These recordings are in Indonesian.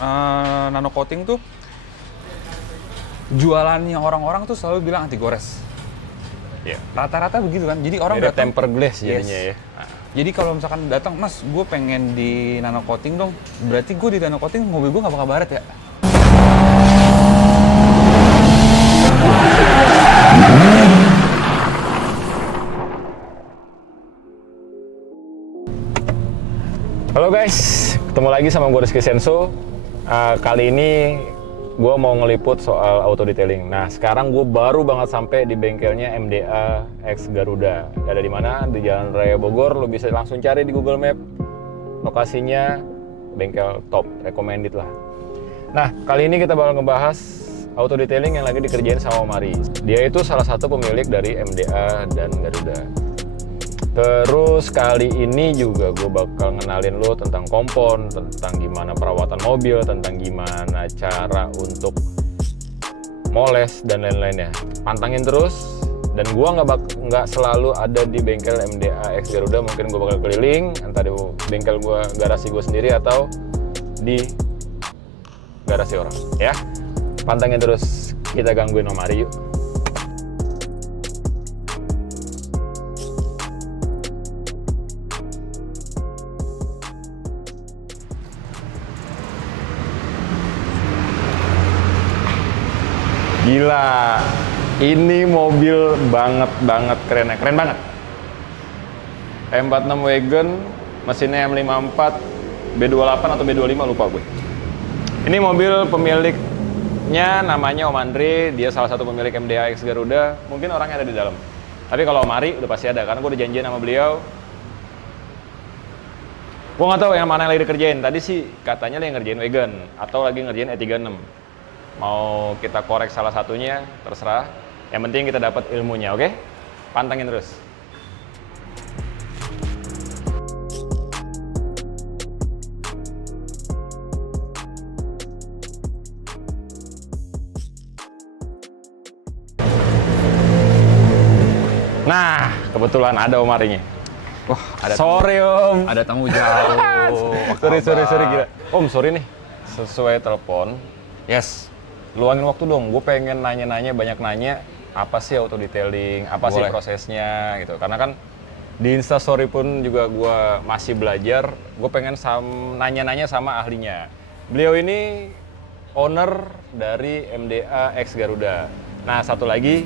nano coating tuh jualannya orang-orang tuh selalu bilang anti gores. Iya. Rata-rata begitu kan. Jadi orang Mirip datang tempered glass jadinya ya. Jadi kalau misalkan datang, Mas, gue pengen di nano coating dong. Berarti gue di nano coating mobil gue nggak bakal baret ya? Halo guys, ketemu lagi sama gue Rizky Senso. Kali ini gue mau ngeliput soal auto detailing. Nah, sekarang gue baru banget sampai di bengkelnya MDA X Garuda. Ada di mana? Di Jalan Raya Bogor. Lo bisa langsung cari di Google Map. Lokasinya bengkel top, recommended lah. Nah, kali ini kita bakal ngebahas auto detailing yang lagi dikerjain sama Mari. Dia itu salah satu pemilik dari MDA dan Garuda. Terus kali ini juga gue bakal ngenalin lo tentang kompon, tentang gimana perawatan mobil, tentang gimana cara untuk moles dan lain-lainnya. Pantangin terus, dan gue nggak selalu ada di bengkel MDA X Garuda. Mungkin gue bakal keliling, entah di bengkel gue, garasi gue sendiri, atau di garasi orang. Ya, pantangin terus, kita gangguin sama Mari yuk. Gila, ini mobil banget keren banget. M46 Wagon, mesinnya M54, B28 atau B25 lupa gue. Ini mobil pemiliknya namanya Om Andre, dia salah satu pemilik MDA X Garuda. Mungkin orangnya ada di dalam. Tapi kalau Om Mari udah pasti ada, karena gue udah janjian sama beliau. Gue nggak tahu yang mana yang lagi dikerjain. Tadi sih katanya lagi ngerjain Wagon atau lagi ngerjain E36. Mau kita korek salah satunya, terserah. Yang penting kita dapat ilmunya, oke? Pantengin terus. Nah, kebetulan ada Om Marinya. Wah, ada Sorry Om. ada tamu jauh. sorry gila. Om, sorry nih. Sesuai telepon. Yes. Luangin waktu dong, gue pengen nanya-nanya, banyak nanya apa sih auto detailing, apa sih Boleh. prosesnya gitu. Karena kan di Instastory pun juga gue masih belajar, gue pengen nanya-nanya sama ahlinya. Beliau ini owner dari MDA X Garuda. Nah, satu lagi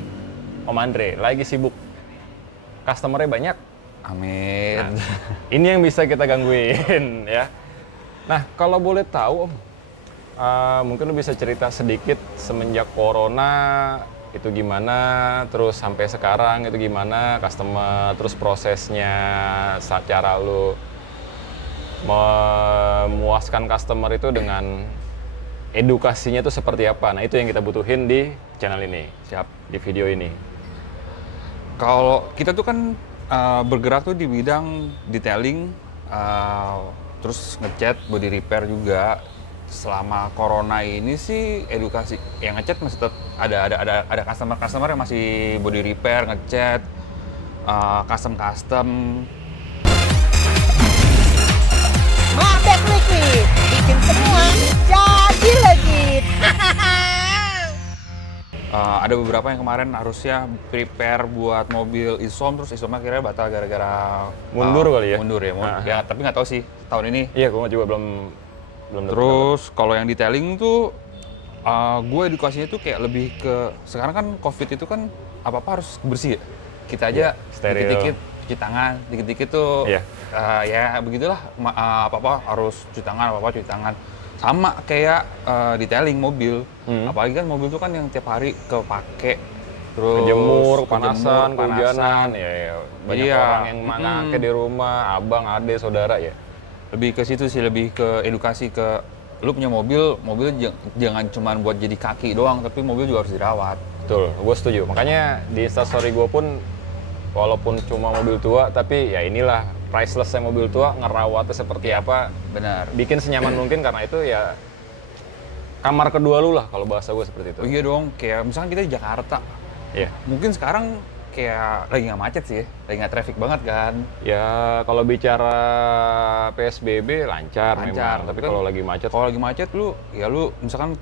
Om Andre, lagi sibuk. Customer-nya banyak. Amin. Nah, ini yang bisa kita gangguin ya. Nah, kalau boleh tahu Om, mungkin lu bisa cerita sedikit semenjak corona itu gimana, terus sampai sekarang itu gimana customer, terus prosesnya, cara lu memuaskan customer itu dengan edukasinya itu seperti apa. Nah, itu yang kita butuhin di channel ini, di video ini. Kalau kita tuh kan bergerak tuh di bidang detailing, terus ngecat, body repair juga. Selama corona ini sih edukasi yang ngecat masih tetap ada customer yang masih body repair, ngecat, custom. Mabek Liquid, bikin semua jadi legit. Ada beberapa yang kemarin harusnya prepare buat mobil Isom, terus Isomnya akhirnya batal gara-gara Mundur kali ya? Mundur ya, ya tapi nggak tahu sih tahun ini. Iya, gue juga belum Terus kalau yang detailing tuh gue edukasinya tuh kayak lebih ke, sekarang kan COVID itu kan apa-apa harus bersih ya. Kita aja steril. dikit-dikit cuci tangan, dikit-dikit tuh Iya. ya begitulah, apa-apa harus cuci tangan, apa-apa cuci tangan. Sama kayak detailing mobil, apalagi kan mobil tuh kan yang tiap hari kepake, terus kejemur, kepanasan, kejemur, kehujanan, ya banyak Iya. orang yang mana ke di rumah, abang, ade, saudara ya. Lebih ke situ sih, lebih ke edukasi ke lu punya mobil jangan cuma buat jadi kaki doang, tapi mobil juga harus dirawat. Betul, gue setuju. Makanya di Instastory gue pun, walaupun cuma mobil tua, tapi ya inilah priceless-nya mobil tua, ngerawatnya seperti apa, Benar. bikin senyaman mungkin, karena itu ya kamar kedua lu lah kalau bahasa gue seperti itu. Oh iya dong, kayak misalkan kita di Jakarta, Iya. mungkin sekarang kayak lagi nggak macet sih, lagi nggak traffic banget kan. Ya kalau bicara PSBB lancar memang, tapi kan kalau lagi macet, kalau lagi macet lu misalkan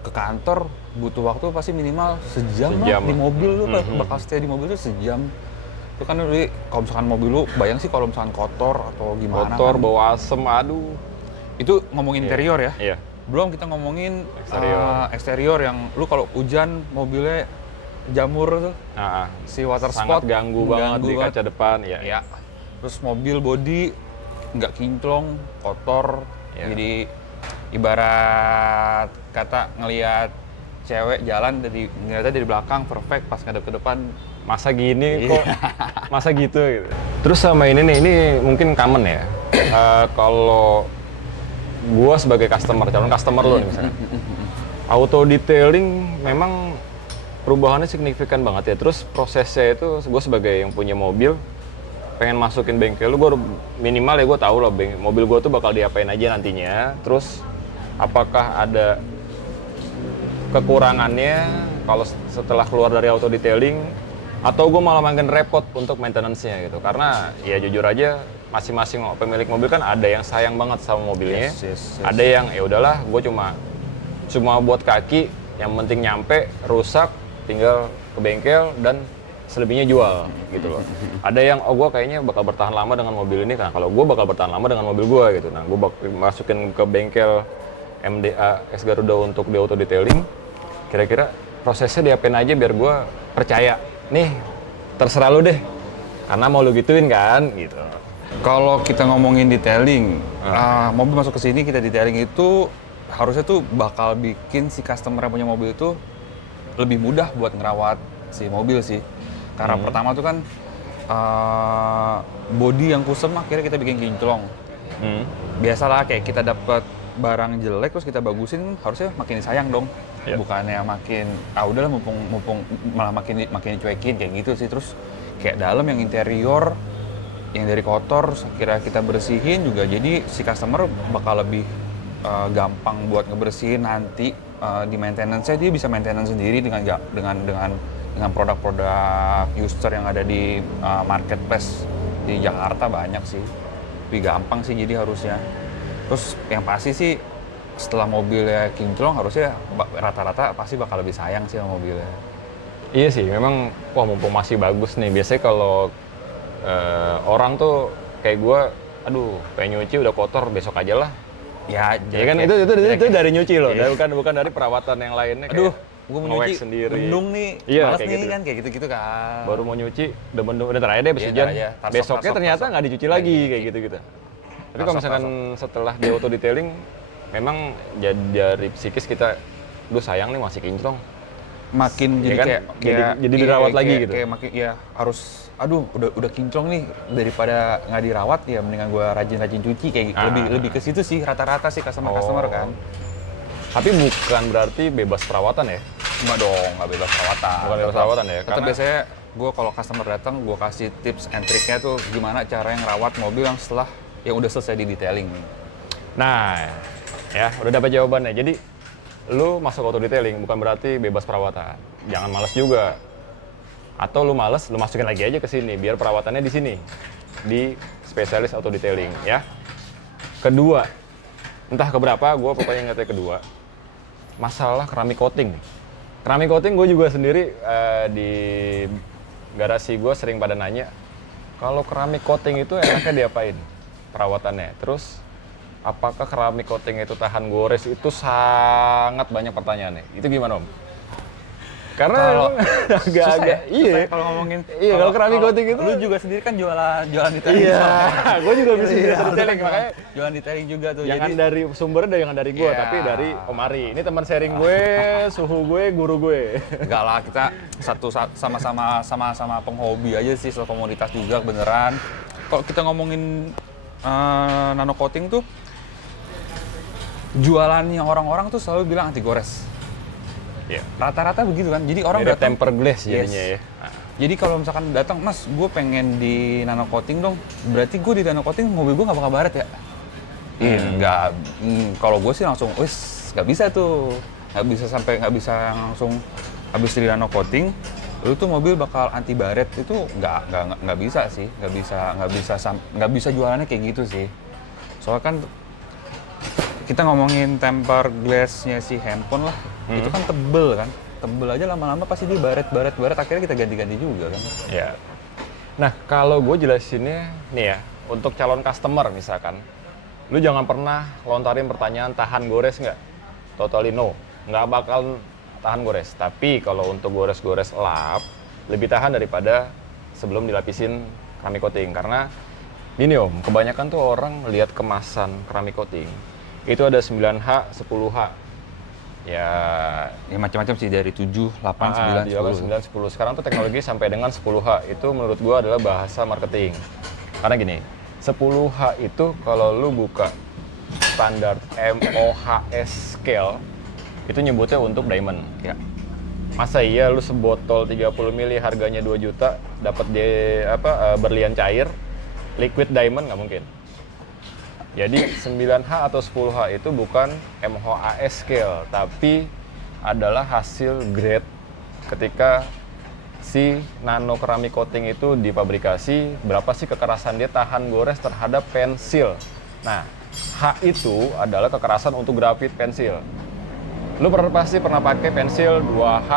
ke kantor butuh waktu pasti minimal sejam lah Sejam di lah. mobil lu bakal stay di mobil tuh sejam. Itu kan lu kalau misalkan mobil lu bayang sih kalau misalkan kotor atau gimana kotor, kan. bau asem, aduh. Itu ngomongin interior ya. Iya. Belum kita ngomongin Eksterior. eksterior yang lu kalau hujan mobilnya jamur tuh, Nah, si water sangat spot ganggu banget di kaca depan, ya. Ya. Terus mobil body nggak kinclong, kotor. Ya. Jadi ibarat kata ngelihat cewek jalan ngeliatnya dari belakang perfect, pas ngadep ke depan Masa gini kok, masa gitu. Terus sama ini nih, ini mungkin common ya. Kalau gua sebagai calon customer lo nih misalnya, auto detailing memang perubahannya signifikan banget ya. Terus prosesnya itu, gue sebagai yang punya mobil, pengen masukin bengkel lu, gue minimal ya gue tahu lah mobil gue tuh bakal diapain aja nantinya. Terus apakah ada kekurangannya kalau setelah keluar dari auto detailing, atau gue malah makin repot untuk maintenance-nya gitu. Karena ya jujur aja masing-masing pemilik mobil kan ada yang sayang banget sama mobilnya, Yes. ada yang ya udahlah gue cuma buat kaki, yang penting nyampe, rusak, tinggal ke bengkel dan selebihnya jual gitu loh. Ada yang gue kayaknya bakal bertahan lama dengan mobil ini, karena kalau gue bakal bertahan lama dengan mobil gue gitu. Nah, gue masukin ke bengkel MDA X Garuda untuk di auto detailing. Kira-kira prosesnya diapain aja biar gue percaya nih, terserah lu deh, karena mau lu gituin kan gitu. Kalau kita ngomongin detailing, mobil masuk ke sini kita detailing itu harusnya tuh bakal bikin si customer yang punya mobil itu lebih mudah buat ngerawat si mobil sih. Karena pertama tuh kan body yang kusem akhirnya kita bikin kinclong. Biasalah kayak kita dapat barang jelek terus kita bagusin, harusnya makin disayang dong. Yep. Bukannya makin udahlah mumpung malah makin dicuekin kayak gitu sih. Terus kayak dalam yang interior yang dari kotor kira kita bersihin juga, jadi si customer bakal lebih gampang buat ngebersihin nanti. Di maintenance-nya dia bisa maintenance sendiri dengan produk-produk user yang ada di marketplace di Jakarta banyak sih. Lebih gampang sih jadi harusnya. Terus yang pasti sih setelah mobilnya kinclong harusnya rata-rata pasti bakal lebih sayang sih sama mobilnya. Iya sih, memang wah mumpung masih bagus nih. Biasanya kalau orang tuh kayak gue, aduh pengen nyuci udah kotor, besok aja lah. Ya kan itu dari nyuci loh, bukan dari perawatan yang lainnya. Aduh, kayak gue mau nyuci sendiri. mendung nih, Iya, males kayak nih gitu. kan, kayak gitu-gitu kan. Baru mau nyuci, udah mendung, udah terakhir deh habis Iya, hujan. ntar aja. Tarsok, Besoknya tarsok, ternyata tarsok. nggak dicuci lagi, kayak gitu-gitu. Tapi kalau misalkan setelah di auto detailing, memang dari psikis kita, duh sayang nih masih kinclong. Makin Iya jadi kan? Jadi dirawat lagi gitu. Kayak makin ya harus, aduh udah kinclong nih, daripada nggak dirawat ya mendingan gue rajin-rajin cuci kayak gitu. Lebih ke situ sih rata-rata sih customer kan. Tapi bukan berarti bebas perawatan ya? Enggak dong, nggak bebas perawatan. Bukan bebas perawatan ya? Tetap Karena biasanya gue kalau customer datang gue kasih tips and triknya tuh gimana cara yang ngerawat mobil yang udah selesai di detailing. Nah, ya udah dapat jawabannya. Jadi lu masuk auto detailing bukan berarti bebas perawatan. Jangan malas juga. Atau lu malas, lu masukin lagi aja ke sini biar perawatannya di sini. Di spesialis auto detailing ya. Kedua, entah keberapa, gue pokoknya ingatnya kedua. Masalah keramik coating. Keramik coating gue juga sendiri di garasi gue sering pada nanya, kalau keramik coating itu enaknya diapain perawatannya? Terus apakah keramik coating itu tahan gores? Itu sangat banyak pertanyaannya. Itu gimana Om? Karena Kalau agak-agak iya. Kalau ngomongin Kalau keramik coating itu lu juga sendiri kan jualan detailing. iya, gue juga bisa Iya, detailing makanya jualan detailing juga tuh. jangan Jadi dari sumbernya jangan dari gue, Iya. tapi dari Om Ari. Ini teman sharing gue, suhu gue, guru gue. enggak lah, kita sama-sama penghobi aja sih, soal komoditas juga beneran. Kalau kita ngomongin nano coating tuh jualannya orang-orang tuh selalu bilang anti gores. Iya. Rata-rata begitu kan. Jadi orang Mirip datang temper glass Yes. jadinya ya. Jadi kalau misalkan datang, Mas, gue pengen di nano coating dong. Berarti gue di nano coating mobil gue nggak bakal baret ya? Nggak. Kalau gue sih langsung, nggak bisa tuh. Nggak bisa langsung habis di nano coating. lu tuh mobil bakal anti baret itu nggak bisa sih, nggak bisa jualannya kayak gitu sih. Soalnya kan kita ngomongin tempered glass-nya si handphone lah, itu kan tebel aja lama-lama pasti dia baret, akhirnya kita ganti-ganti juga kan. Ya. Nah, kalau gue jelasinnya nih ya, untuk calon customer misalkan, lu jangan pernah lontarin pertanyaan tahan gores nggak? Totally no, nggak bakal tahan gores. Tapi kalau untuk gores-gores lap, lebih tahan daripada sebelum dilapisin keramik coating. Karena gini om, kebanyakan tuh orang lihat kemasan keramik coating, itu ada 9H, 10H. Ya Macam-macam sih, dari 7, 8, 9, 10. 9, 10. Sekarang tuh teknologi sampai dengan 10H. Itu menurut gua adalah bahasa marketing. Karena gini, 10H itu kalau lu buka standar MOHS scale, itu nyebutnya untuk diamond. Ya. Masa iya lu sebotol 30 ml harganya 2 juta dapat berlian cair, liquid diamond? Nggak mungkin. Jadi 9H atau 10H itu bukan MOHS scale, tapi adalah hasil grade ketika si nano keramik coating itu dipabrikasi, berapa sih kekerasan dia tahan gores terhadap pensil. Nah, H itu adalah kekerasan untuk grafit pensil. Lu pasti pernah pakai pensil 2H,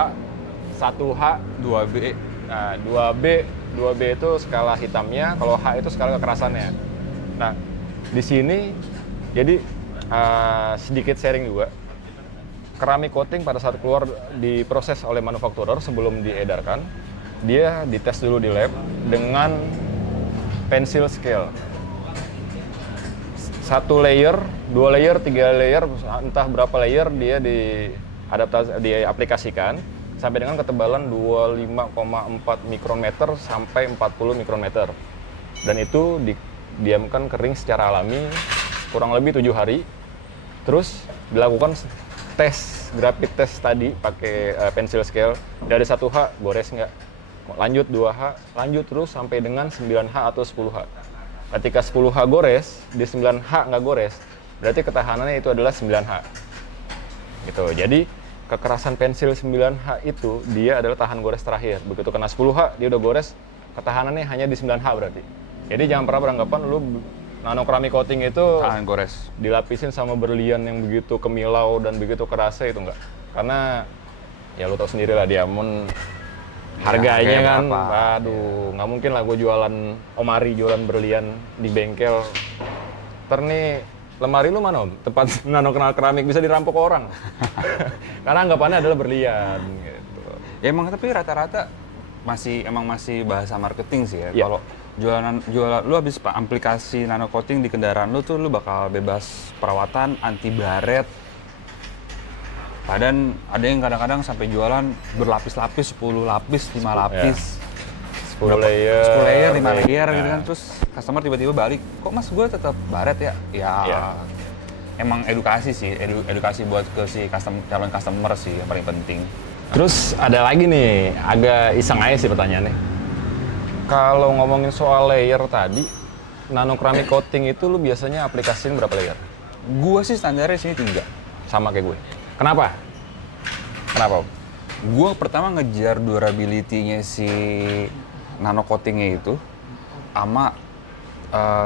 1H, 2B. Nah, 2B itu skala hitamnya, kalau H itu skala kekerasannya. Nah, di sini jadi sedikit sharing juga. Keramik coating pada saat keluar diproses oleh manufakturer sebelum diedarkan, dia dites dulu di lab dengan pensil scale. 1 layer, 2 layer, 3 layer, entah berapa layer dia diaplikasikan sampai dengan ketebalan 25,4 mikrometer sampai 40 mikrometer. Dan itu didiamkan kering secara alami kurang lebih 7 hari. Terus dilakukan tes, grafit test tadi pakai pensil scale. Dari 1H gores nggak? Lanjut 2H, lanjut terus sampai dengan 9H atau 10H. Ketika 10H gores, di 9H nggak gores, berarti ketahanannya itu adalah 9H. Gitu. Jadi kekerasan pensil 9H itu dia adalah tahan gores terakhir. Begitu kena 10H dia udah gores, ketahanannya hanya di 9H berarti. Jadi jangan pernah beranggapan lu nano keramik coating itu Tahan gores. dilapisin sama berlian yang begitu kemilau dan begitu kerasa, itu enggak. Karena ya lu tau sendiri lah diamond harganya harganya kan, berapa? aduh nggak mungkin lah gue jualan omari, jualan berlian di bengkel. Ntar nih lemari lu mana om? Tempat nano keramik bisa dirampok orang. Karena anggapannya adalah berlian gitu. Ya emang tapi rata-rata masih bahasa marketing sih ya. Ya. Kalau jualan lu habis aplikasi nano coating di kendaraan lu tuh lu bakal bebas perawatan, anti baret. Padahal ada yang kadang-kadang sampai jualan berlapis-lapis, 10 lapis, 5 lapis. 10 layer, 10 layer, 5 layer nah. gitu kan. Terus customer tiba-tiba balik, kok mas gue tetap baret ya? Ya. Emang edukasi sih, edukasi buat ke si calon customer sih yang paling penting. Terus ada lagi nih, agak iseng aja sih pertanyaannya. Kalau ngomongin soal layer tadi, nano keramik coating itu lu biasanya aplikasiin berapa layer? Gue sih standarnya sini 3. Sama kayak gue. Kenapa? Kenapa? Gue pertama ngejar durability-nya si nano coating-nya itu sama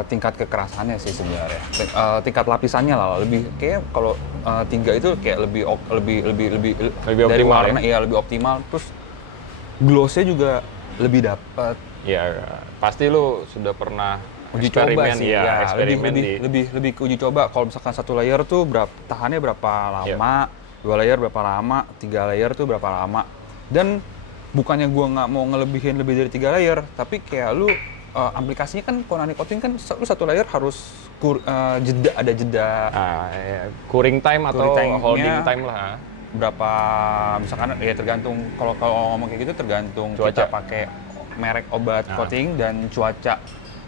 tingkat kekerasannya sih sebenarnya. Tingkat lapisannya lah, lebih kayak kalau 3 itu kayak lebih dari optimal warna ya lebih optimal. Terus gloss-nya juga lebih dapet. Ya, pasti lu sudah pernah Uji coba sih ya, eksperimen lebih ke uji coba. Kalau misalkan 1 layer tuh tahannya berapa lama, 2 layer berapa lama, 3 layer tuh berapa lama. Dan bukannya gua nggak mau ngelebihin lebih dari 3 layer, tapi kayak lu aplikasinya kan kalau nano coating kan lu 1 layer harus ada jeda. Curing time atau Curing time-nya holding time lah. Berapa misalkan ya tergantung kalau ngomong kayak gitu tergantung Cuaca. kita pakai merek obat coating dan cuaca.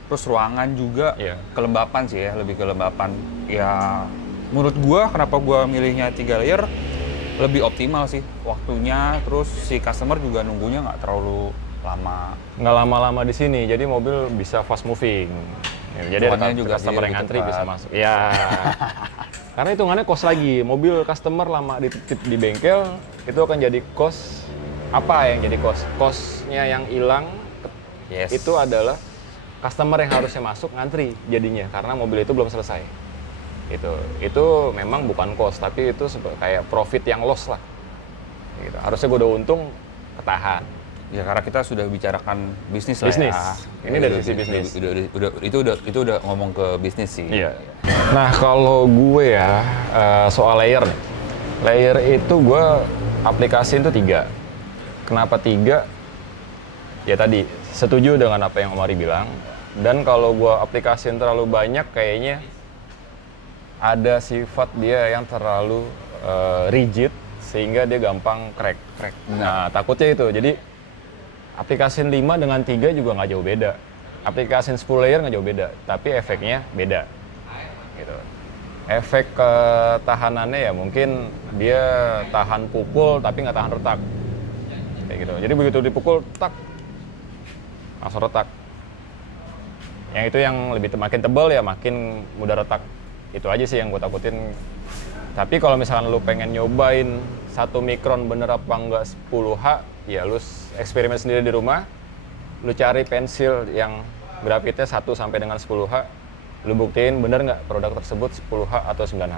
Terus ruangan juga kelembapan sih ya, lebih kelembapan. Ya menurut gua kenapa gua milihnya 3 layer lebih optimal sih waktunya, terus si customer juga nunggunya nggak terlalu lama. Nggak lama-lama di sini, jadi mobil bisa fast moving. Ya, jadi ada juga customer sih, yang ngantri cepat. bisa masuk. Ya. Karena hitungannya cost lagi. Mobil customer lama dititip di bengkel itu akan jadi cost Apa yang jadi cost? Cost-nya yang hilang Yes. itu adalah customer yang harusnya masuk ngantri jadinya karena mobil itu belum selesai. Itu memang bukan cost, tapi itu kayak profit yang loss lah. Gitu. Harusnya gue udah untung, ketahan. Ya karena kita sudah bicarakan bisnis lah Bisnis. ya. Ini dari sisi bisnis. Itu udah ngomong ke bisnis sih. Iya. Nah kalau gue ya soal layer nih, layer itu gue aplikasiin tuh 3. Kenapa 3? Ya tadi setuju dengan apa yang Omari bilang. Dan kalau gue aplikasiin terlalu banyak, kayaknya ada sifat dia yang terlalu rigid sehingga dia gampang crack. Nah takutnya itu. Jadi aplikasiin 5 dengan 3 juga nggak jauh beda. Aplikasiin 10 layer nggak jauh beda, tapi efeknya beda. Gitu. Efek ketahanannya ya mungkin dia tahan pukul tapi nggak tahan retak. Kayak gitu. Jadi begitu dipukul, tak, langsung retak. Yang itu yang lebih makin tebal ya makin mudah retak. Itu aja sih yang gue takutin. Tapi kalau misalkan lu pengen nyobain 1 mikron bener apa enggak 10H, ya lu eksperimen sendiri di rumah. Lu cari pensil yang grafitnya 1 sampai dengan 10H. Lu buktiin bener nggak produk tersebut 10H atau 9H.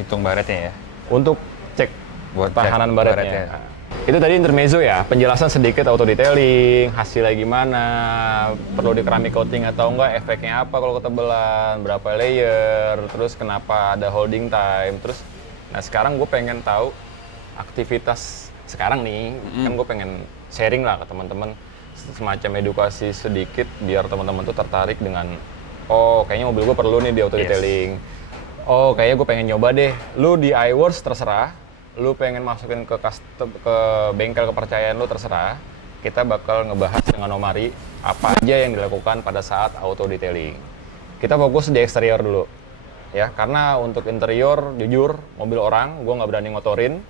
Hitung baretnya ya. Untuk cek Buat tahanan cek baretnya. baretnya. Itu tadi intermezzo ya, penjelasan sedikit auto detailing, hasilnya gimana, perlu di keramik coating atau enggak, efeknya apa kalau ketebalan, berapa layer, terus kenapa ada holding time, terus nah sekarang gue pengen tahu aktivitas sekarang nih, kan gue pengen sharing lah ke teman-teman semacam edukasi sedikit biar teman-teman tuh tertarik dengan oh kayaknya mobil gue perlu nih di auto detailing. Oh kayaknya gue pengen nyoba deh. Lu di iWorks terserah, lu pengen masukin ke bengkel kepercayaan lu terserah. Kita bakal ngebahas dengan Omari apa aja yang dilakukan pada saat auto detailing. Kita fokus di eksterior dulu. Ya, karena untuk interior jujur mobil orang gue nggak berani ngotorin.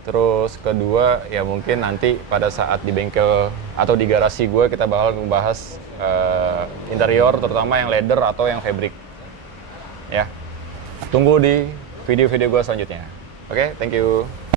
Terus kedua ya mungkin nanti pada saat di bengkel atau di garasi gue kita bakal ngebahas interior terutama yang leather atau yang fabric. Ya. Tunggu di video-video gue selanjutnya. Oke, thank you.